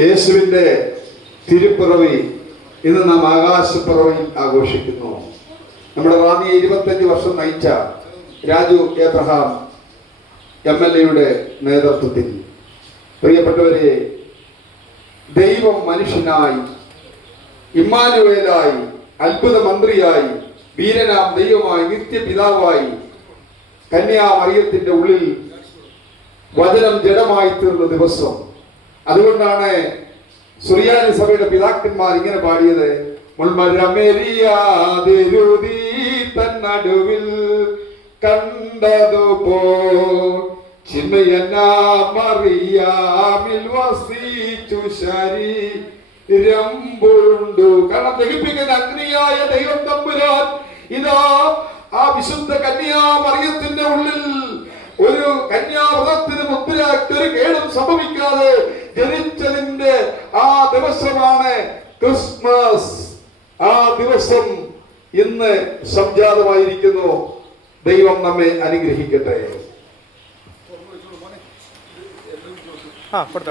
യേശുവിന്റെ തിരുപ്പിറവി ഇന്ന് നാം ആകാശപ്പിറവി ആഘോഷിക്കുന്നു. നമ്മുടെ റാന്നിയെ ഇരുപത്തഞ്ച് വർഷം നയിച്ച രാജു ഏബ്രഹാം എം എൽ എയുടെ നേതൃത്വത്തിൽ. പ്രിയപ്പെട്ടവരെ ദൈവം മനുഷ്യനായി ഇമ്മാനുവേലായി അത്ഭുത മന്ത്രിയായി വീരനാം ദൈവമായി നിത്യപിതാവായി കന്യാമറിയത്തിന്റെ ഉള്ളിൽ വചനം ജഡമായി തീർന്ന ദിവസം. അതുകൊണ്ടാണ് സുറിയാനി സഭയുടെ പിതാക്കന്മാർ ഇങ്ങനെ പാടിയത്. തന്നടുവിൽ കണ്ടതുപോ ചിന്മയനാമറിയാമിൽ വസിച്ചു ശരീരം പുരുണ്ടു. കാരണം ദഹിപ്പിക്കുന്ന അഗ്നിയായ ദൈവം തമ്പുരാൻ ഇതാ ആ വിശുദ്ധ കന്യാമറിയത്തിന്റെ ദിവസമാണ് ക്രിസ്മസ്. ആ ദിവസം ഇന്ന് സംജാതമായിരിക്കുന്നു. ദൈവം നമ്മെ അനുഗ്രഹിക്കട്ടെ. ആ കൊടുത്തു